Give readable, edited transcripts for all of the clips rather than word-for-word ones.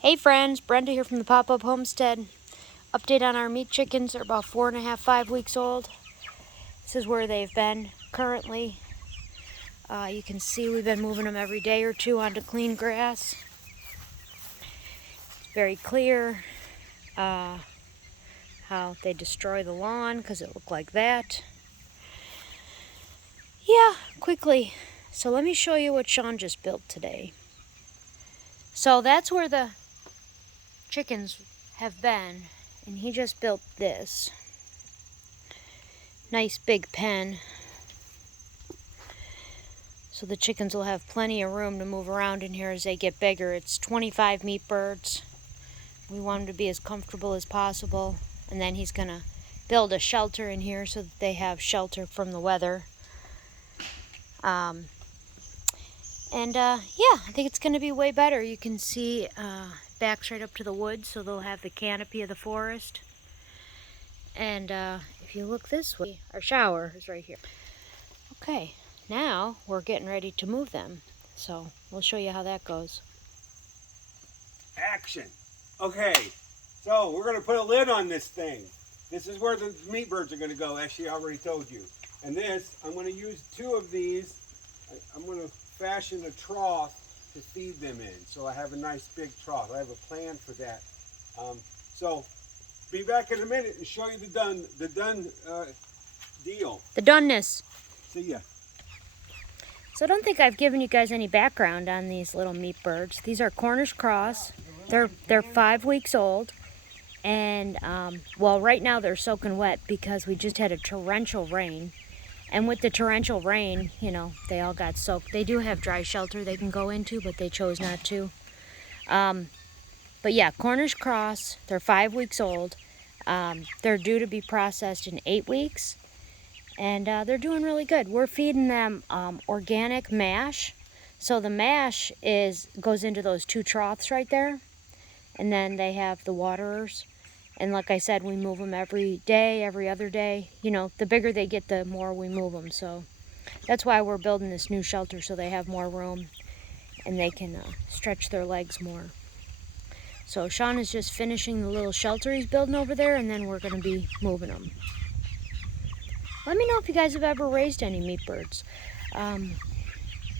Hey friends, Brenda here from the Pop-Up Homestead. Update on our meat chickens. They're about 4.5, 5 weeks old. This is where they've been currently. You can see we've been moving them every day or two onto clean grass. It's very clear how they destroy the lawn because it looked like that. Yeah, quickly. So let me show you what Sean just built today. So that's where the chickens have been, and he just built this nice big pen so the chickens will have plenty of room to move around in here as they get bigger. It's 25 meat birds. We want them to be as comfortable as possible, and then he's gonna build a shelter in here so that they have shelter from the weather. Yeah, I think it's gonna be way better. You can see backs right up to the woods, so they'll have the canopy of the forest. And if you look this way, our shower is right here. Okay, now we're getting ready to move them. So we'll show you how that goes. Action. Okay, so we're gonna put a lid on this thing. This is where the meat birds are gonna go, as she already told you. And this, I'm gonna use 2 of these. I'm gonna fashion a trough to feed them in. So I have a nice big trough. I have a plan for that. So be back in a minute and show you the done deal. The doneness. See ya. So I don't think I've given you guys any background on these little meat birds. These are Cornish cross. They're 5 weeks old, and well, right now they're soaking wet because we just had a torrential rain. And with the torrential rain, you know, they all got soaked. They do have dry shelter they can go into, but they chose not to. But yeah, Cornish cross. They're 5 weeks old. They're due to be processed in 8 weeks. And they're doing really good. We're feeding them organic mash. So the mash goes into those 2 troughs right there. And then they have the waterers. And like I said, we move them every day, every other day. You know, the bigger they get, the more we move them. So that's why we're building this new shelter, so they have more room and they can stretch their legs more. So Sean is just finishing the little shelter he's building over there, and then we're going to be moving them. Let me know if you guys have ever raised any meat birds.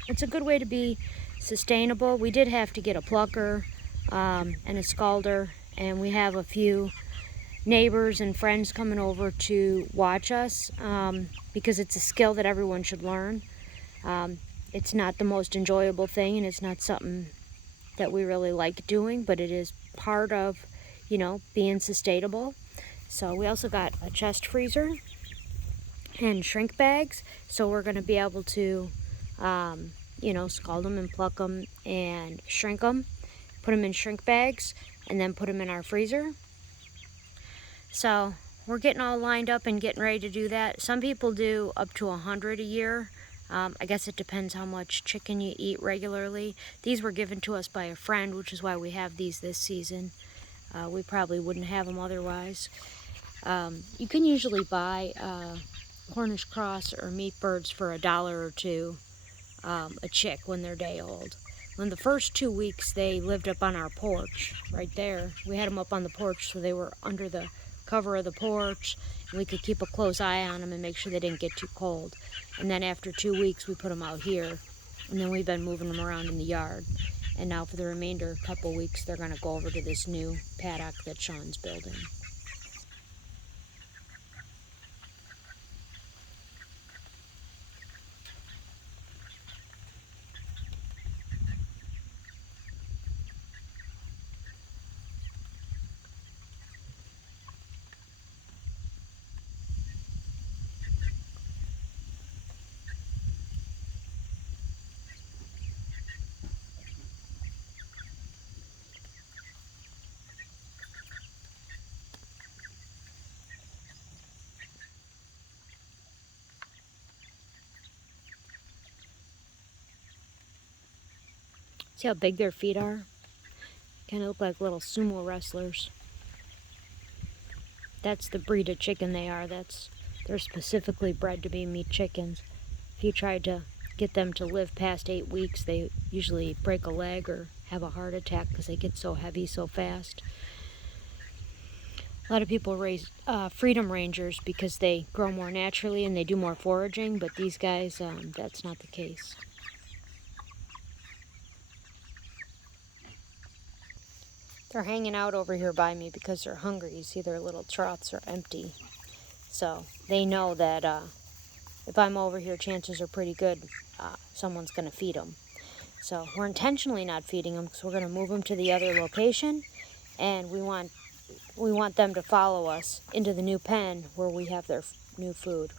It's a good way to be sustainable. We did have to get a plucker and a scalder, and we have a few neighbors and friends coming over to watch us because it's a skill that everyone should learn. It's not the most enjoyable thing, and it's not something that we really like doing, but it is part of, you know, being sustainable. So we also got a chest freezer and shrink bags, so we're going to be able to you know, scald them and pluck them and shrink them, put them in shrink bags, and then put them in our freezer. So we're getting all lined up and getting ready to do that. Some people do up to 100 a year. I guess it depends how much chicken you eat regularly. These were given to us by a friend, which is why we have these this season. We probably wouldn't have them otherwise. You can usually buy Cornish cross or meat birds for $1 or $2 a chick when they're day old. In the first 2 weeks, they lived up on our porch right there. We had them up on the porch, so they were under the cover of the porch, and we could keep a close eye on them and make sure they didn't get too cold. And then after 2 weeks, we put them out here, and then we've been moving them around in the yard. And now for the remainder couple weeks, they're going to go over to this new paddock that Sean's building. See how big their feet are? Kind of look like little sumo wrestlers. That's the breed of chicken they are. They're specifically bred to be meat chickens. If you tried to get them to live past 8 weeks, they usually break a leg or have a heart attack because they get so heavy so fast. A lot of people raise Freedom Rangers because they grow more naturally and they do more foraging, but these guys, that's not the case. They're hanging out over here by me because they're hungry. You see their little troughs are empty. So they know that if I'm over here, chances are pretty good someone's going to feed them. So we're intentionally not feeding them because we're going to move them to the other location, and we want them to follow us into the new pen where we have their new food.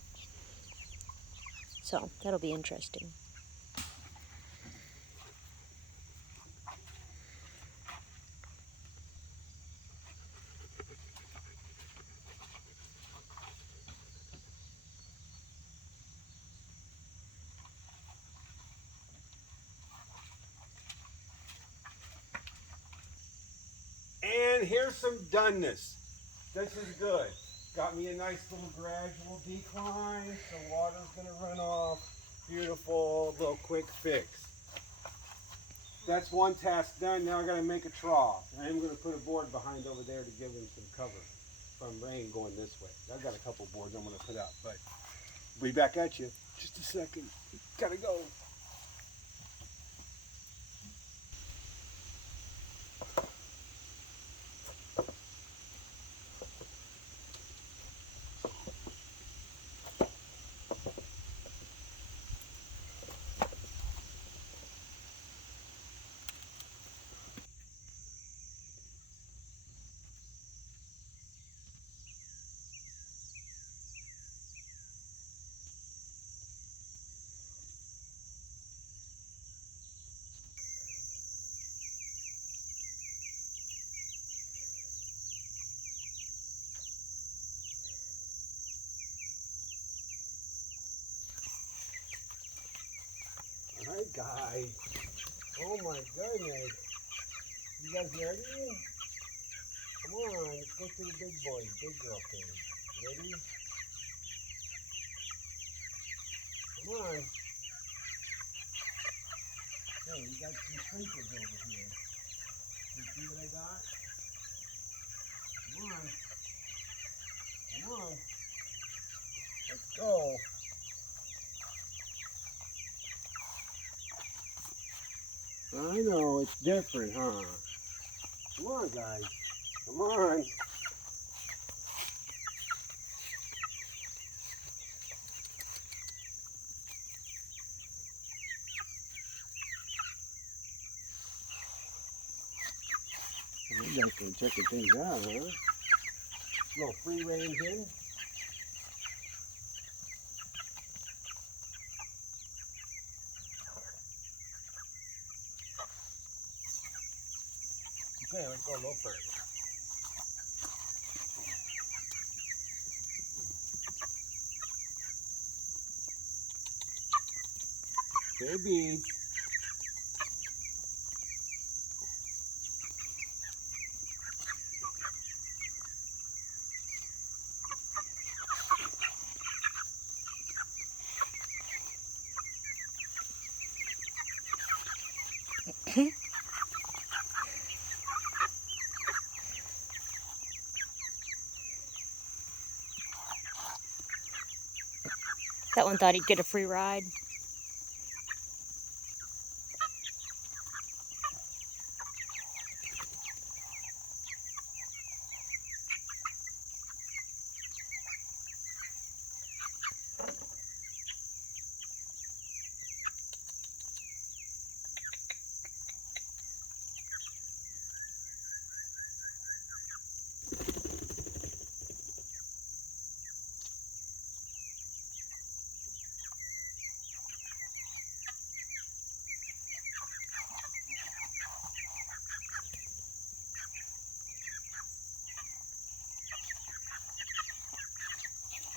So that'll be interesting. And here's some doneness. This is good. Got me a nice little gradual decline. The water's gonna run off. Beautiful little quick fix. That's one task done. Now I gotta make a trough. And I'm gonna put a board behind over there to give them some cover from rain going this way. I've got a couple boards I'm gonna put up, but we'll be back at you. Just a second. Gotta go. All right, guys. Oh my goodness. You guys ready? Come on, let's go to the big boy, big girl cage. Ready? Come on. Hey, we got some creatures over here. You see what I got? Come on. Come on. Let's go. I know, it's different, huh? Come on, guys. Come on. You guys been checking things out, huh? Little free range in. Okay, let's go a little further. Babies. That one thought he'd get a free ride.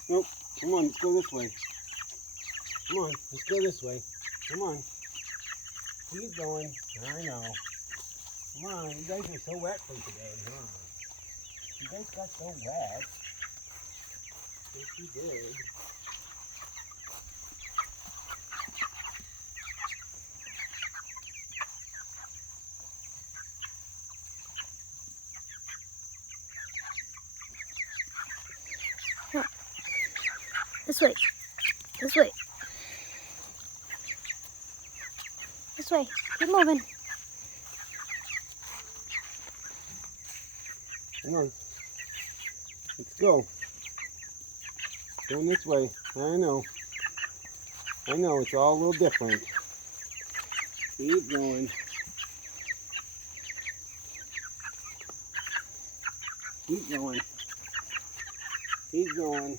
Nope. Come on, let's go this way. Come on, let's go this way. Come on. Keep going. I know. Come on, you guys are so wet for today, huh? You guys got so wet. Yes, you did. way. This way. This way. Keep moving. Come on. Let's go. Going this way. I know. I know, it's all a little different. Keep going. Keep going. Keep going.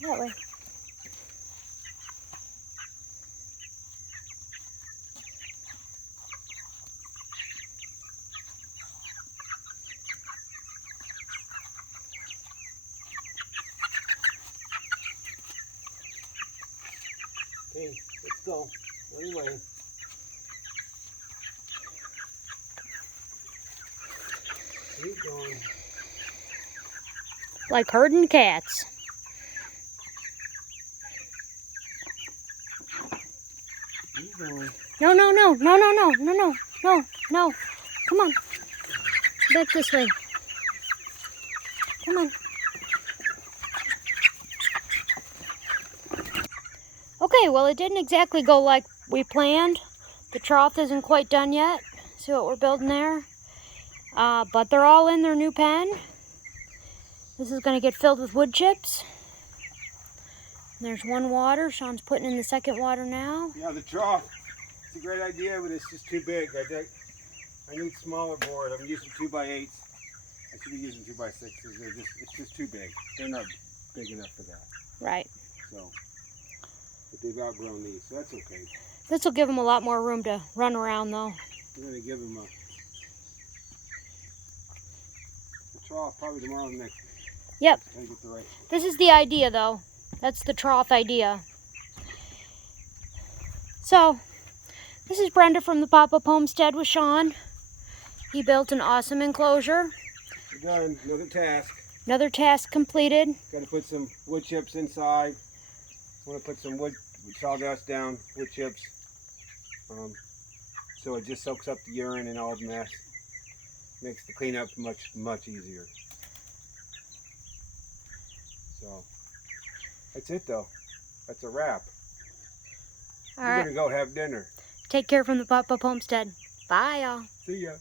That way. Okay, let's go. Anyway. Keep going. Like herding cats. Keep going. No, no, no, no, no, no, no, no, no, no. Come on. Back this way. Come on. Okay, well, it didn't exactly go like we planned. The trough isn't quite done yet. See what we're building there? But they're all in their new pen. This is going to get filled with wood chips. There's one water. Sean's putting in the second water now. Yeah, the trough. It's a great idea, but it's just too big. I need smaller board. I'm using 2x8s. I should be using 2x6s. It's just too big. They're not big enough for that. Right. So, but they've outgrown these, so that's okay. This will give them a lot more room to run around, though. We're gonna give them a trough probably tomorrow or next week. Yep. Gotta get the right. This is the idea, though. That's the trough idea. So, this is Brenda from the Pop-Up Homestead with Sean. He built an awesome enclosure. We're done. Another task. Another task completed. Got to put some wood chips inside. Want to put some wood sawdust down, wood chips, so it just soaks up the urine and all the mess. Makes the cleanup much easier. So that's it though. That's a wrap. All We're right. gonna go have dinner. Take care from the Pop-Up Homestead. Bye, y'all. See ya.